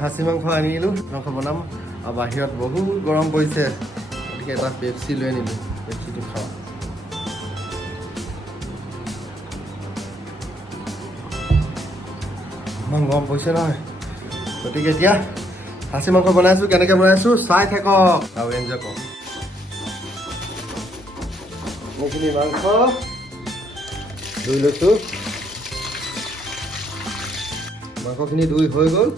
খাচী মাংস আনিলোঁ, মাংস বনাম আৰু বাহিৰত বহুত গৰম পৰিছে, গতিকে এটা পেপচি লৈ আনিলোঁ, পেপচিটো খাওঁ। ইমান গৰম পৰিছে নহয়, গতিকে এতিয়া খাচী মাংস বনাইছোঁ, কেনেকৈ বনাইছোঁ চাই থাকক আৰু এনজয় কৰক। এইখিনি মাংস ধুই লৈছোঁ, মাংসখিনি ধুই হৈ গ'ল,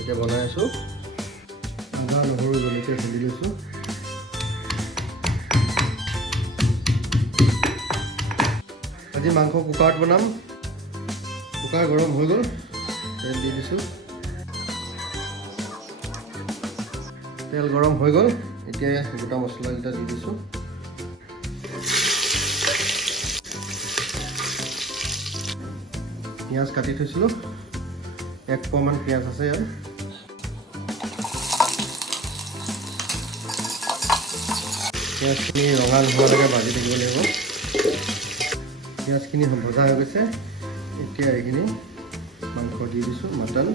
এতিয়া বনাই আছোঁ। আদা নহৰু জলকীয়া খুন্দি লৈছোঁ। আজি মাংস কুকাৰত বনাম, কুকাৰ গৰম হৈ গ'ল, তেল দি দিছোঁ। তেল গৰম হৈ গ'ল, এতিয়া গোটা মছলাকেইটা দি দিছোঁ। পিঁয়াজ কাটি থৈছিলোঁ, 1 পোৱামান পিঁয়াজ আছে ইয়াত। পিঁয়াজখিনি ৰঙা নোহোৱালৈকে ভাজি থাকিব লাগিব। পিঁয়াজখিনি ভজা হৈ গৈছে, এতিয়া এইখিনি মাংস দি দিছোঁ, মটন।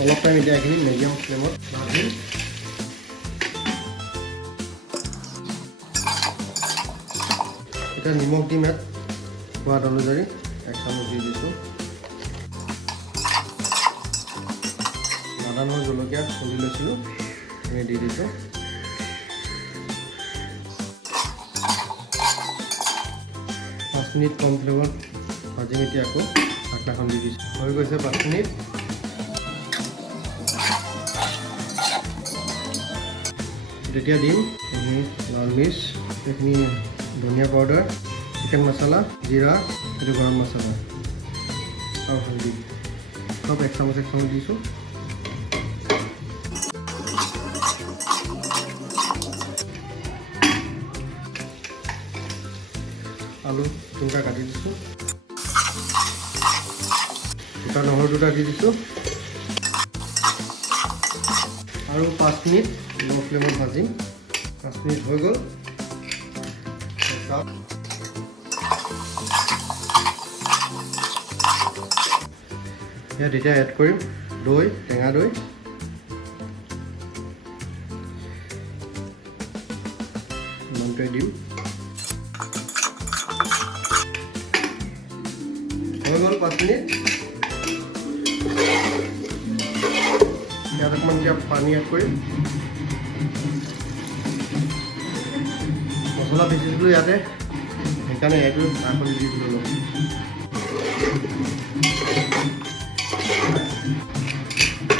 অলপ টাইম এতিয়া এইখিনি মিডিয়াম ফ্লেমত ভাজিম। এতিয়া নিমখ দিম, ইয়াত সোৱাদ অনুযায়ী 1 চামুচ দি দিছোঁ। আদা নহৰু জলকীয়া খুন্দি লৈছিলোঁ, সেইখিনি দি দিছোঁ। পাঁচ মিনিট কম ফ্লেমত ভাজিম, এতিয়া আকৌ ঢাকনাখন দি দিছোঁ। হৈ গৈছে 5 মিনিট। তেতিয়া দিম এইখিনি লাল মিৰ্চ, এইখিনি ধনিয়া পাউডাৰ, চিকেন মছলা, জিৰা, এইটো গৰম মছলা আৰু হালধি, চব 1 চামুচ দিছোঁ। আলু 3টা কাটি দিছোঁ, গোটা নহৰু 2টা দি দিছোঁ আৰু 5 মিনিট ল' ফ্লেমত ভাজিম। 5 মিনিট হৈ গ'ল। ইয়াত এতিয়া এড কৰিম দৈ, টেঙা দৈ। ইমানটোৱে দিম। হৈ গ'ল 5 মিনিট। ইয়াত অকণমান এতিয়া পানী এড কৰিম। মছলা পিচিছিলোঁ ইয়াতে, সেইকাৰণে এইটো আকৌ দি দিলোঁ অলপ।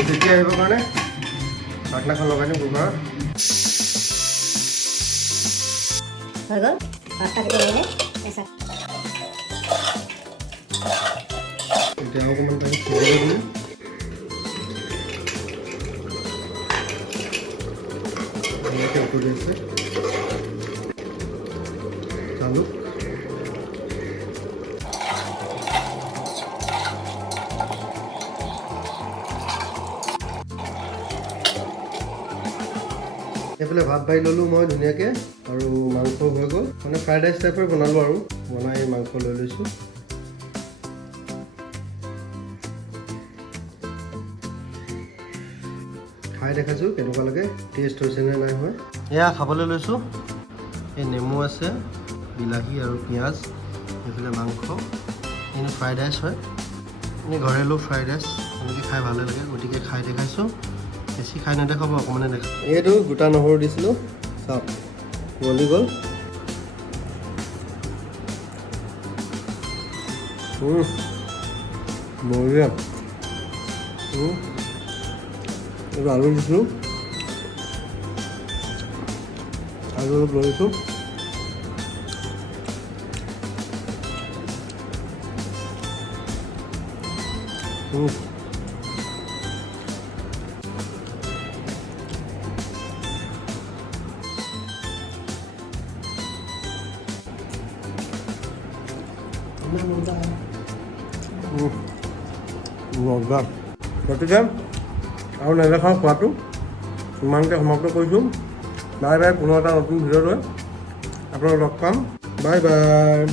তেতিয়া আহিবৰ কাৰণে ঢাকনাখন লগাই দিম কুকাৰত। হৈ গ'ল, ভাতটা কেটে দিলে এসা। এতিয়া অকণমান টাইম সিজিবলৈ দিম। ধুনীয়াকৈ উতলি আছে। জালুক, এইফালে ভাত বাঢ়ি ল'লোঁ মই ধুনীয়াকৈ, আৰু মাংস হৈ গ'ল, মানে ফ্ৰাইড ৰাইচ টাইপৰ বনালোঁ আৰু বনাই মাংস লৈ লৈছোঁ। খাই দেখাইছোঁ কেনেকুৱা লাগে, টেষ্ট হৈছে নে নাই হয়। এয়া খাবলৈ লৈছোঁ। এই নেমু আছে, বিলাহী আৰু পিঁয়াজ, এইফালে মাংস। এইটো ফ্ৰাইড ৰাইচ হয়, এনেই ঘৰেলো ফ্ৰাইড ৰাইচ, এনেকৈ খাই ভালে লাগে, গতিকে খাই দেখাইছোঁ। বেছি খাই নেদেখাব, অকণমানে দেখা। এইটো গোটা নহৰু দিছিলোঁ, চাওক গলি গ'ল। বঢ়িয়া। এইটো আলু দিছিলোঁ, আলু অলপ লৈ লৈছোঁ। মজা। গতিকে আৰু নেদেখাওঁ খোৱাটো, ইমানকৈ সমাপ্ত কৰিছোঁ। বাই বাই, পুনৰ এটা নতুন ভিডিঅ' লৈ আপোনালোক লগ পাম বাই বাই